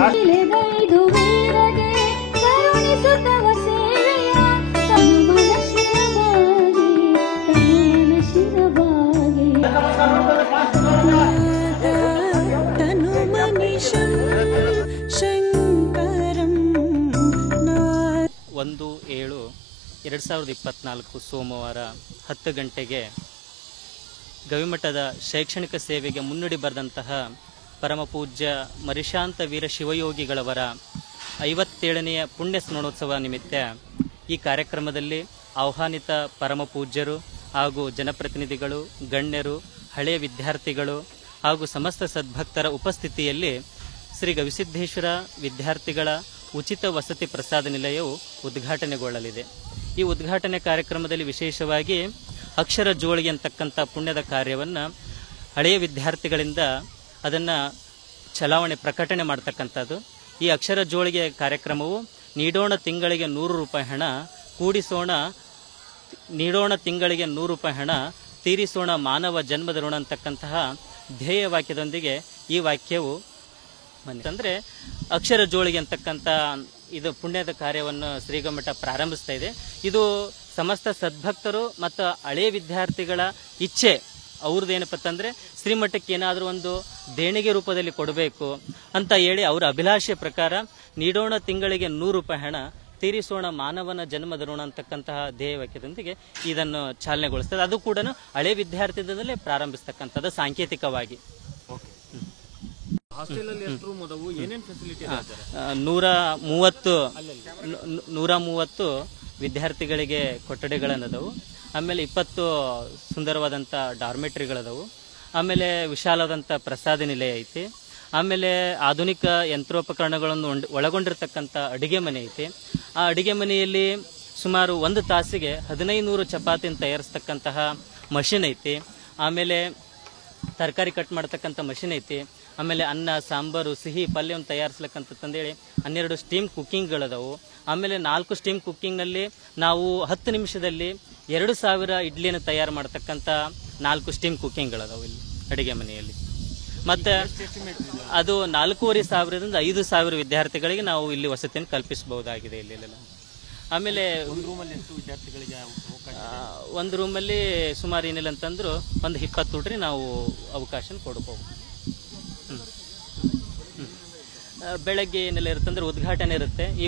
1/7/2024 ಸೋಮವಾರ 10 ಗಂಟೆಗೆ ಗವಿಮಠದ ಶೈಕ್ಷಣಿಕ ಸೇವೆಗೆ ಮುನ್ನುಡಿ ಬರೆದಂತಹ ಪರಮಪೂಜ್ಯ ಮರಿಶಾಂತ ವೀರ ಶಿವಯೋಗಿಗಳವರ 57ನೆಯ ಪುಣ್ಯ ಸ್ಮರಣೋತ್ಸವ ನಿಮಿತ್ತ ಈ ಕಾರ್ಯಕ್ರಮದಲ್ಲಿ ಆಹ್ವಾನಿತ ಪರಮಪೂಜ್ಯರು ಹಾಗೂ ಜನಪ್ರತಿನಿಧಿಗಳು, ಗಣ್ಯರು, ಹಳೆಯ ವಿದ್ಯಾರ್ಥಿಗಳು ಹಾಗೂ ಸಮಸ್ತ ಸದ್ಭಕ್ತರ ಉಪಸ್ಥಿತಿಯಲ್ಲಿ ಶ್ರೀ ಗವಿಸಿದ್ದೇಶ್ವರ ವಿದ್ಯಾರ್ಥಿಗಳ ಉಚಿತ ವಸತಿ ಪ್ರಸಾದ ನಿಲಯವು ಉದ್ಘಾಟನೆಗೊಳ್ಳಲಿದೆ. ಈ ಉದ್ಘಾಟನೆ ಕಾರ್ಯಕ್ರಮದಲ್ಲಿ ವಿಶೇಷವಾಗಿ ಅಕ್ಷರ ಜೋಳಿಗೆ ಅಂತಕ್ಕಂಥ ಪುಣ್ಯದ ಕಾರ್ಯವನ್ನು ಹಳೆಯ ವಿದ್ಯಾರ್ಥಿಗಳಿಂದ ಅದನ್ನು ಚಲಾವಣೆ ಪ್ರಕಟಣೆ ಮಾಡ್ತಕ್ಕಂಥದ್ದು. ಈ ಅಕ್ಷರ ಜೋಳಿಗೆ ಕಾರ್ಯಕ್ರಮವು ನೀಡೋಣ ತಿಂಗಳಿಗೆ 100 ರೂಪಾಯಿ ಹಣ, ಕೂಡಿಸೋಣ ನೀಡೋಣ ತಿಂಗಳಿಗೆ 100 ರೂಪಾಯಿ ಹಣ, ತೀರಿಸೋಣ ಮಾನವ ಜನ್ಮದ ಋಣ ಅಂತಕ್ಕಂತಹ ಧ್ಯೇಯ ವಾಕ್ಯದೊಂದಿಗೆ ಈ ವಾಕ್ಯವು ಅಂದರೆ ಅಕ್ಷರ ಜೋಳಿಗೆ ಅಂತಕ್ಕಂಥ ಇದು ಪುಣ್ಯದ ಕಾರ್ಯವನ್ನು ಶ್ರೀಗಮಠ ಪ್ರಾರಂಭಿಸ್ತಾ ಇದೆ. ಇದು ಸಮಸ್ತ ಸದ್ಭಕ್ತರು ಮತ್ತು ಹಳೆಯ ವಿದ್ಯಾರ್ಥಿಗಳ ಇಚ್ಛೆ. ಅವ್ರದ್ದೇನಪ್ಪ ಅಂತಂದರೆ ಶ್ರೀಮಠಕ್ಕೆ ಏನಾದರೂ ಒಂದು ದೇಣಿಗೆ ರೂಪದಲ್ಲಿ ಕೊಡಬೇಕು ಅಂತ ಹೇಳಿ ಅವರ ಅಭಿಲಾಷೆಯ ಪ್ರಕಾರ ನೀಡೋಣ ತಿಂಗಳಿಗೆ 100 ರೂಪಾಯಿ ಹಣ, ತೀರಿಸೋಣ ಮಾನವನ ಜನ್ಮದ ಋಣ ಅಂತಕ್ಕಂತಹ ಧ್ಯೇಯ ವಾಕ್ಯದೊಂದಿಗೆ ಇದನ್ನು ಚಾಲನೆಗೊಳಿಸ್ತದೆ. ಅದು ಕೂಡ ಹಳೆಯ ವಿದ್ಯಾರ್ಥಿಗಳಲ್ಲೇ ಪ್ರಾರಂಭಿಸ್ತಕ್ಕಂಥದ್ದು ಸಾಂಕೇತಿಕವಾಗಿ. 130 ವಿದ್ಯಾರ್ಥಿಗಳಿಗೆ ಕೊಠಡಿಗಳನ್ನದವು. ಆಮೇಲೆ 20 ಸುಂದರವಾದಂಥ ಡಾರ್ಮೆಟ್ರಿಗಳದವು. ಆಮೇಲೆ ವಿಶಾಲವಾದಂಥ ಪ್ರಸಾದ ನಿಲಯ ಐತಿ. ಆಮೇಲೆ ಆಧುನಿಕ ಯಂತ್ರೋಪಕರಣಗಳನ್ನು ಒಳಗೊಂಡಿರ್ತಕ್ಕಂಥ ಅಡುಗೆ ಮನೆ ಐತಿ. ಆ ಅಡುಗೆ ಮನೆಯಲ್ಲಿ ಸುಮಾರು 1 ತಾಸಿಗೆ 1500 ಚಪಾತಿಯನ್ನು ತಯಾರಿಸ್ತಕ್ಕಂತಹ ಮಷಿನ್ ಐತಿ. ಆಮೇಲೆ ತರಕಾರಿ ಕಟ್ ಮಾಡ್ತಕ್ಕಂಥ ಮಷಿನ್ ಐತಿ. ಆಮೇಲೆ ಅನ್ನ, ಸಾಂಬಾರು, ಸಿಹಿ ಪಲ್ಯವನ್ನು ತಯಾರಿಸ್ಲಿಕ್ಕಂತಂದೇಳಿ 12 ಸ್ಟೀಮ್ ಕುಕ್ಕಿಂಗ್ಗಳದವು. ಆಮೇಲೆ 4 ಸ್ಟೀಮ್ ಕುಕ್ಕಿಂಗ್ನಲ್ಲಿ ನಾವು 10 ನಿಮಿಷದಲ್ಲಿ 2000 ಇಡ್ಲಿಯನ್ನು ತಯಾರು ಮಾಡ್ತಕ್ಕಂಥ 4 ಸ್ಟೀಮ್ ಕುಕ್ಕಿಂಗ್ಗಳದವು ಇಲ್ಲಿ ಅಡುಗೆ ಮನೆಯಲ್ಲಿ. ಮತ್ತು ಅದು 4500ರಿಂದ 5000 ವಿದ್ಯಾರ್ಥಿಗಳಿಗೆ ನಾವು ಇಲ್ಲಿ ವಸತಿಯನ್ನು ಕಲ್ಪಿಸಬಹುದಾಗಿದೆ ಇಲ್ಲೆಲ್ಲ. ಆಮೇಲೆ ಒಂದು ರೂಮಲ್ಲಿ ಸುಮಾರು ಏನಿಲ್ಲ ಅಂತಂದ್ರು ಒಂದು 20 ಹುಡ್ರಿ ನಾವು ಅವಕಾಶ ಕೊಡ್ಬೋದು. ಬೆಳಗ್ಗೆ ಏನೆಲ್ಲ ಇರುತ್ತಂದ್ರೆ ಉದ್ಘಾಟನೆ ಇರುತ್ತೆ.